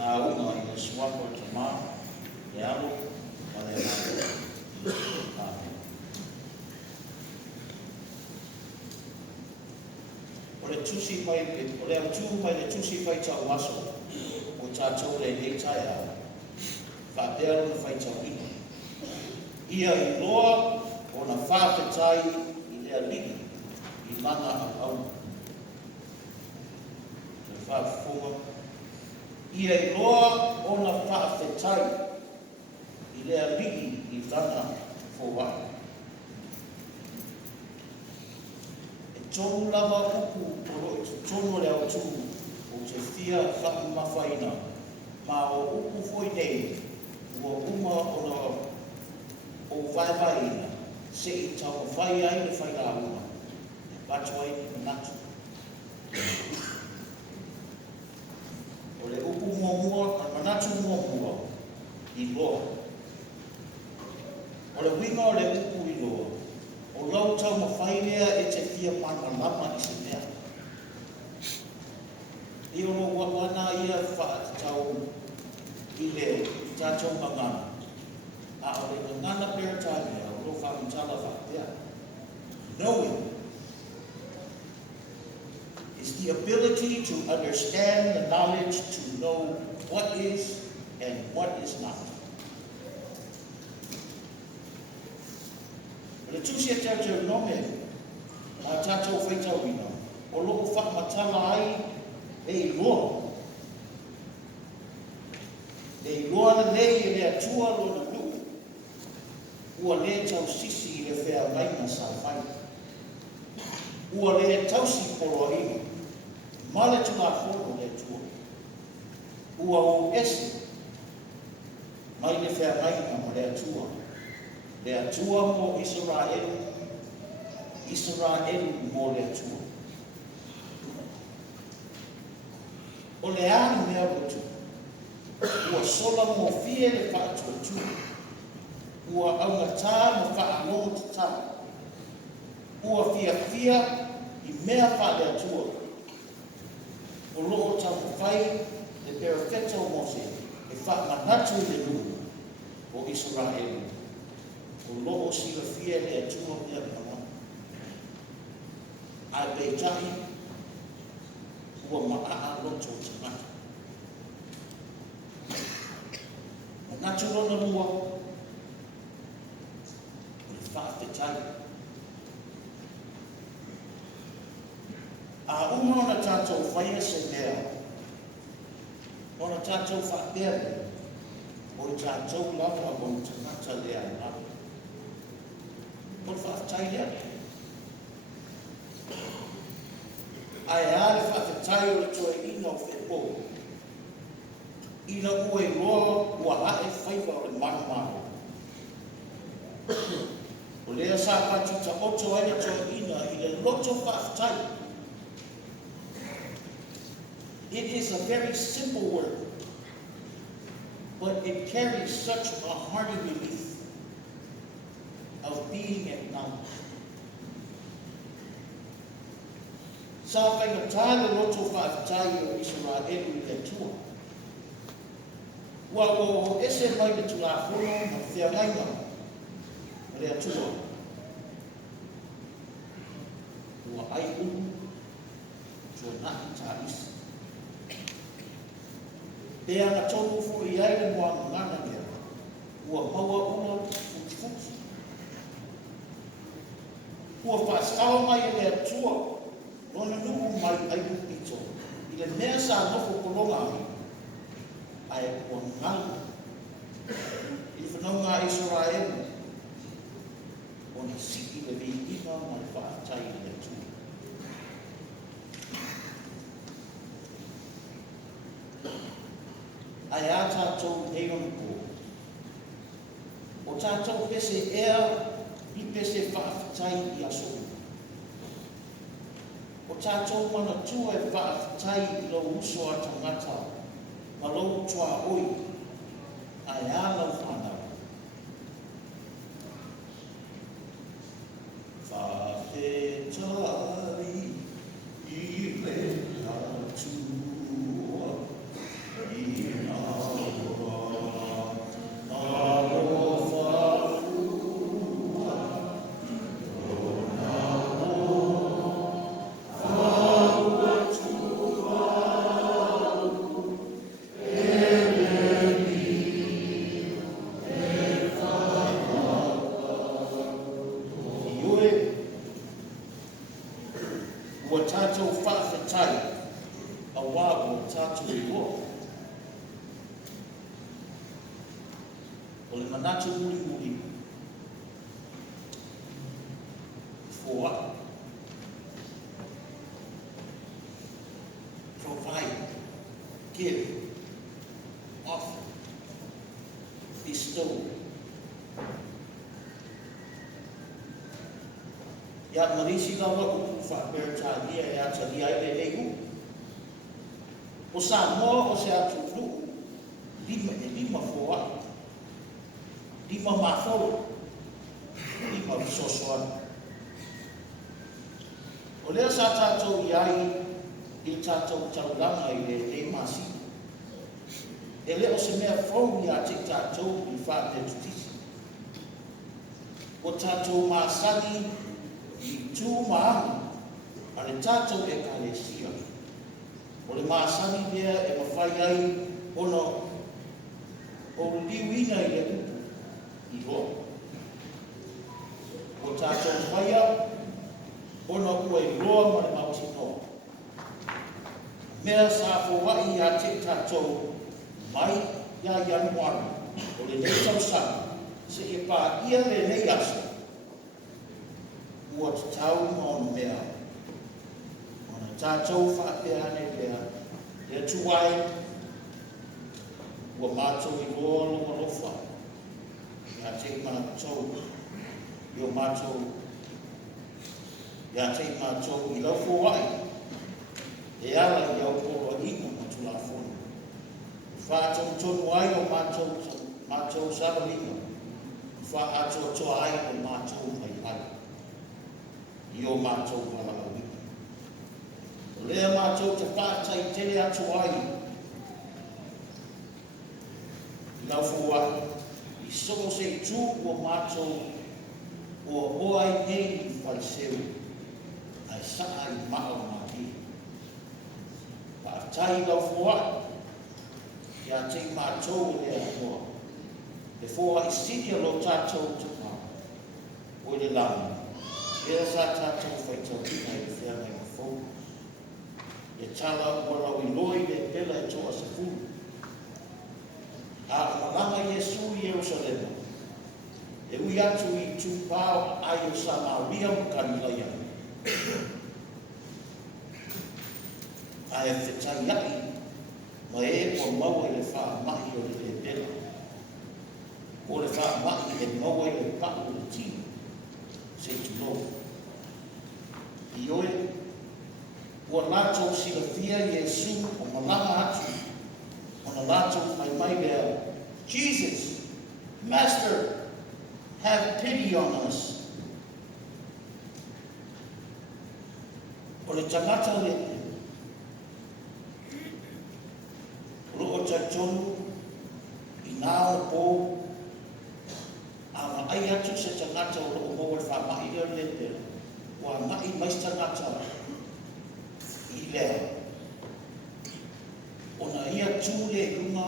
ngā unga i le suako te mā, le alo, ma le mā. Amen. O le tusi mai, o le autu mai le tusi fai tau aso, o tātou le nei tai a, whapea le fai tau ina. Ia i loa o na whāpetai i lea ligi, i mana au. Te whāwhunga. Ia i loa o na whāpetai i lea ligi i mana fōwai. E tonu lava uku toro i te tonu le autu o te whia whakumawhaina, ma o uku foi nei, ua uma o na o waiwaina, se i tau whai ai le whai la uma, e patu ai ni natu. O le upu mua, manatu mua, i loa. O le winga o le upu i loa, o lau tau mawhainea e te whia mana lama i se mea. I ono wakana ia wha tau i le tātou mangana. A o le ngana pera tāmea, o lo whamitala whakea. Knowing is the ability to understand the knowledge to know what is and what is not. O le tusia tātou nome, a tātou whaitau ina, o loko whakamatala ai e loa. E loa na nei e lea tua lo na lu. Ua le tau sisi i le whea maina sa whai. Ua le tausi polo ina. Male tu la whono le tua. Ua o ese. Mai le whea maina mo lea tua. Lea tua mo Israelu. Israelu mo lea tua. O le anu mea rotu. Ua sola mo fie le whaatua tu. Ua aunga tā mo whaanonga te tā. Ua fia i mea whaadea tua. O loo tamu whai le perafeta o Mose e whaamanatu le nunga o Israelu. O loo sila fia le atua mea kawa. Ai beitahi ua maa loto te mata. Manatu lona lua whaapetai. A uma ona tātou whaia se mea, ona tātou whaapea me, o tātou lava o tangata lea lava. O whaapetai lea. Ai ale whaapetai o le toe ina o whepo. Ina ue roa ua hae whaiva o le maramaro. O lea sa patu ta oto aina toe ina i le loto whaapetai. It is a very simple word, but it carries such a hearty relief of being acknowledged. Sa whaingatai le loto whaapetai o Israelu i le tua. Ua o ese mai le tula whono na whia ngainga o le atua. Ua ai unu tua nahi tā isi. E ana tonu fu I ai le moa ngana mea, ua maua una fuki. Ua whaaskawa mai e le atua, nona nuku mai ai pupito. I le mea sa nofo kolonga ai, ai ua ngana. I whanonga Israelu, o na siki le vi ina mai whaatai le atua. Ai a tātou heiron ko. O tātou pese ea, I pese whaafitai I aso. O tātou mana tua e whaafitai I lo uso a tangata, ma lo tua oi, ai a lau whanau. Whaafitai I le atua, I oe, ua tātou whaafetai, a wā ua tātou i loa. O le manatu muri, for provide, give, offer, bestow. Ia marisi lawa upu whapertalia e atalia e leihu. O sa moa o se atu lu, lima foa, lima mafolo, lima visosoana. O lea sa tātou iai i tātou taulanga i le masi. E leo se mea fau i a te tātou i whātea tutisi. O tātou māsani i tū maami, a le tātou e kālesia. O le māsani lea e mawhai ai ono o liwina i le upu i roa. O tātou whaia, ono ua i roa ma le mauti noa. Mea sa fōwai a te tātou mai ia Januari, o le nei tausanga, se e pā ia le nei asa, ua te tau mon mea. Ona tātou whapea ane pea, le tuai, ua mātou i roa loa lofa, ia te mātou, i o mātou, ia te mātou i lau fōwai, e ala i au polo inga matu la fōna. Whātou tonu ai o mātou sabalinga. Whātou toa ai o mātou mai hai. I o mātou wala au ina. O lea mātou te whātai tele atu ai. I lau fōwai, i soko se tū o mātou o oai nei i whaiseu. Ai saa i mao māti. Tai lau fōwai, ia te mātou le atua. Le fōwai sidia lo tātou tuka, o le lami. Ea sa tātou whaitau ina i whia mai ma fōu. E tala walau i loi le pela e toa se fūru. A malanga Iesu i Jerusalema. E ui atu i tūpāo ai o Samaria mkanilaya. Ai te tai ai, ma e o maua i le wha mahi o le pela. O le wha mahi e maua i le pāu o le tino, se tulo. I oe, ua lātou sila fia Iesu o malanga atu, o na lātou mai lea, Jesus, Master, have pity on us. O le tangata le Ro'o tonu i nā o pō, a ma ai atu se tangata o ro'o mō e whamahi leo le pera, wa mai mais tangata i lea. O na ia tū le runga,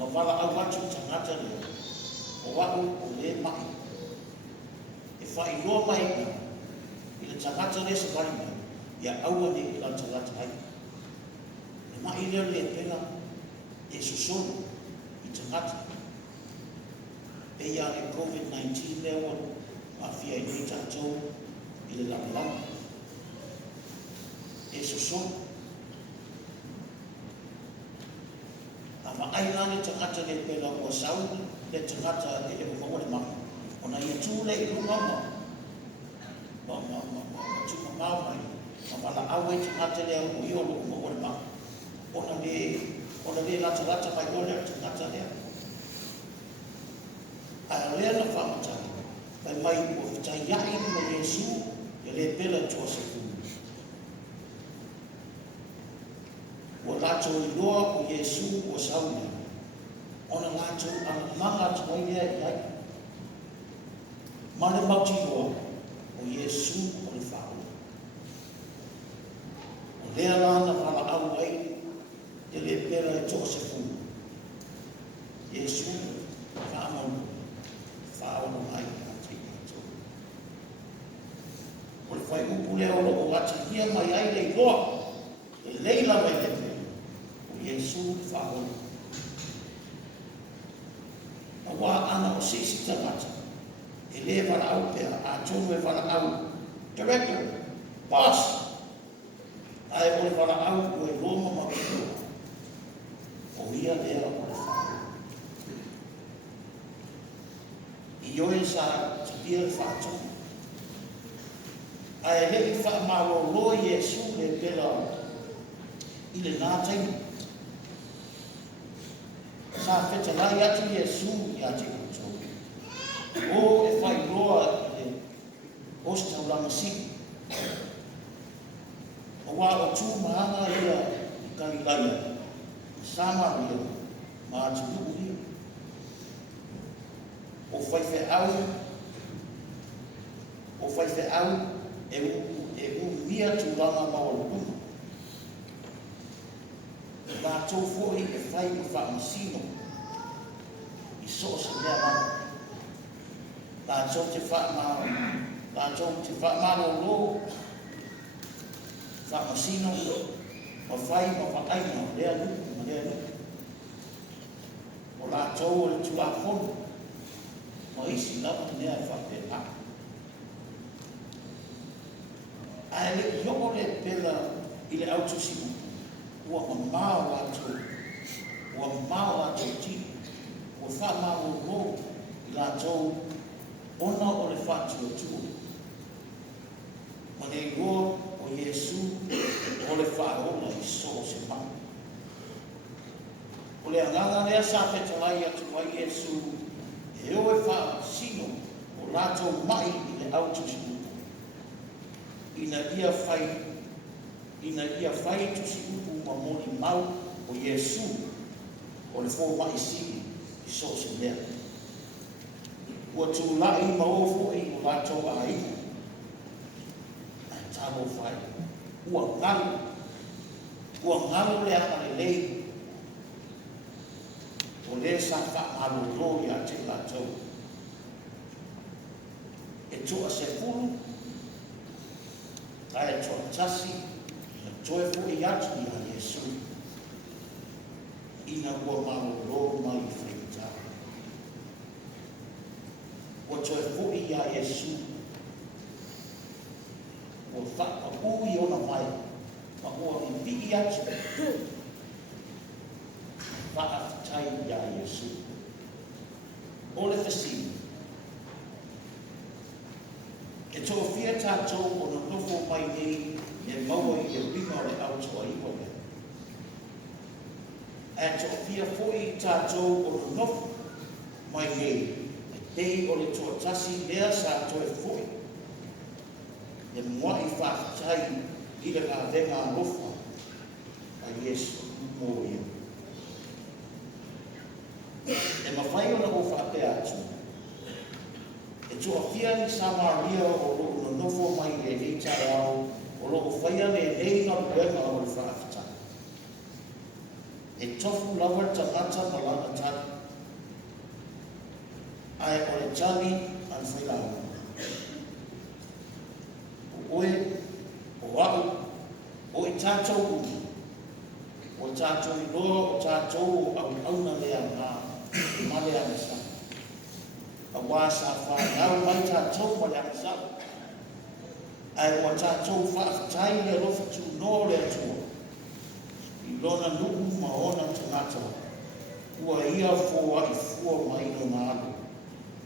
ma wala au atu tangata leo, o wau o le mai. E whai roa mai na, i le tangata le sa wari mai, ia aua ne i la tangata hai. Mai leo le pena e susonu i tangata. E ia e COVID-19 leo a fia i nei tātou i le lamilama. E susonu. A ma ai lani tangata le pena ua sauni le tangata e le umaua le mami. O na ia tū le i runga ma tūma mau mai. Ma wala awe tangata le au i o lo umaua le mami. Ona le lata mai ole te ngata lea. A lea na whamatai, mai mai o whitai iai ma Iesu, e le pela toa se fūru. O lātou i loa o Iesu o sauna, ona lātou a manga atu mai lea iai. Ma le mauti loa o Iesu o le whāua. O lea lana wala au ai, e le pera e toa se fūru. Iesu, whaamau, whaona mai a te kato. whai upu leo o atahia mai ai lei loa, e leila mai le pe, o Iesu whahoni. A wā ana o sisi tangata, e le wala au pea, a tonu e wala au, director, boss, ai o le wala au o e roma makikua, o ia lea o le whahoni. I oe sa te pia le whaatonu. Ai le i wha maro lo Iesu le pela i le nātaini. Sa wheta lai atu Iesu i ate koutou. O e whai roa i le ostau lama siki. O wā o tū maanga ia i Galilaya. Samaria ma atu nuku ia. O whaiwhe au, e mia tūranga mawarukuma. Nā tō fōi e whai i whaamasino i so se mea mana. Nā tō te whaamaro lo, whaamasino, ma whai ma whaaina, rea nuku. O nā tō o le tūla whono, ma isi lava nea whakpe haka. Ai le ioko le pela i le autosimu, ua mamao ato tini, ua whamao ro i la tau ona o le whatu atua. Ma ne roa o Iesu o le whaola i so se maa. O le anganga lea sa petalai atu ai Iesu, e oe wha sino o la tau mai i le autosimu. Ina ia whai tusi upu ma moni mau o Iesu o le fō mai sini i so se mea. Ua tū lai ma ofo i o lātou a ina. Ai tāmo whai. Ua ngalu le aka le lei. O le sa wha maru roi a te lātou. E tua se pulu. Ai e toa tasi, na toe fui atu i a Iesu. Ina ua maroro mai i whaita. Ua toe fui i a Iesu. Ua whakapui ona mai, ma ua i viki atu. Whakawhitai i a Iesu. O le whasini. E tō whia tātou o na nofo mai nei e maua i e ringa o le autoa iwa me. E tō whia fōi tātou o na nofo mai nei e tei o le tō tasi lea sa tō e fōi. E mua i whaatai i le ka venga nofo a Iesu mō ia. E mawhai o na o whaapea atu. E tua whia ni Samaria o loo na nofo mai le nei tae au, o loo whaia le nei na ruenga o le whaafita. E tofu lawa tangata ma lana tani. Ai o le tani an whailau. O oe, o au, o i tātou uni. O tātou i loa, o tātou au auna lea ngā, ma lea nasa. A wasa whanau mai tātou ma lea nasa. Ai o tātou whaafitai le rofa tū no le atua. I lona nuku ma ona tangata. Ua ia fōa i fua mai no nālo.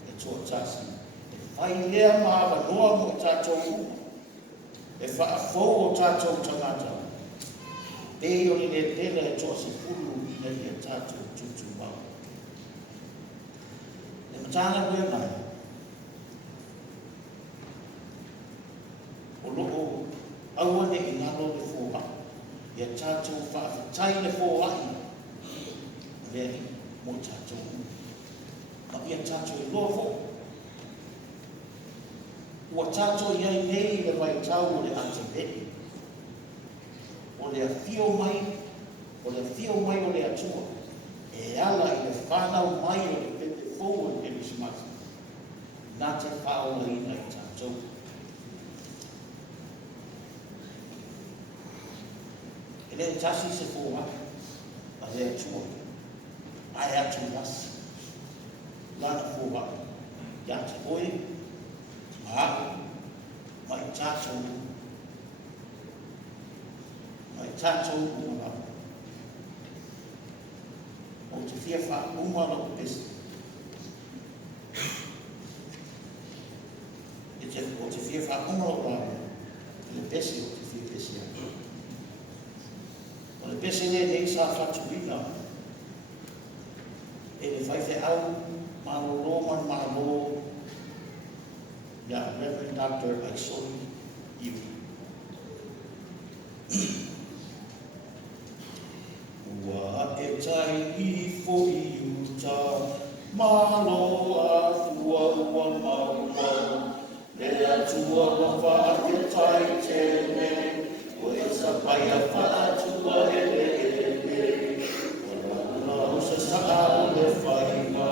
E tua tasi. E whai lea mawa noa mo tātou uma. E whaafou o tātou tangata. Pei o ni le pele e tua se pulu ina ia tātou tutu mau. E matana wea mai. O loo awane i ngalo le fōa. Ia tātou whaafitai le fōa i. Veri mo tātou. Ma ia tātou i loa fōa. Ua tātou iai nei le vai tau o le ate veri. O le fio mai o le atua. E ala i le whanau mai o le pepe fōu o le Christmas. Nā te whaola ina i tātou. le tasi se fō a le atua. Ai atu nasi. Lana fō ia te oe, maha, mai tātou. Mai tātou umara. O te fia wha umara o pesi. O te fia wha umara o rāwe. Le pesi o te fia pesi a. O le pesi le nei sa whatu wina. E le whaife au, Malo Malo, yeah, Reverend Dr. Isoli Iwi. Wa e tai I fo I uta, malo a fua ua mau, le atua wa wha e tai tene, o e sa pai a wha atua e o la usa sa a le whaiwa,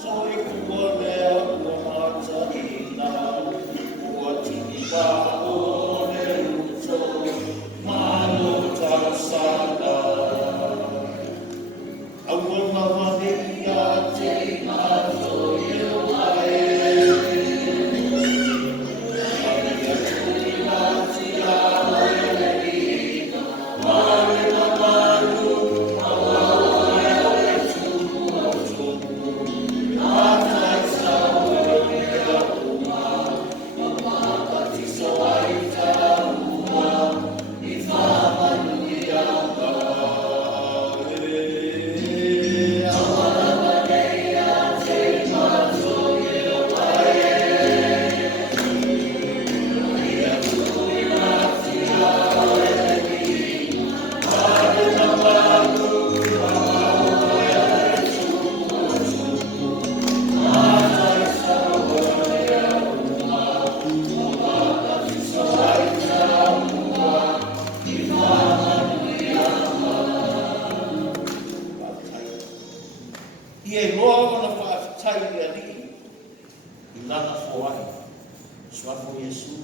Soi kua mea ua mata ina, ua tiki pa o ne uto, mano tau sana. Aua mawane ia te mato eu ae, ia tui mati a oe, mare na manu, awa e tu o tumu. Ia I loa wana whaafitai rea li, I lana fo ai, swafo Iesu,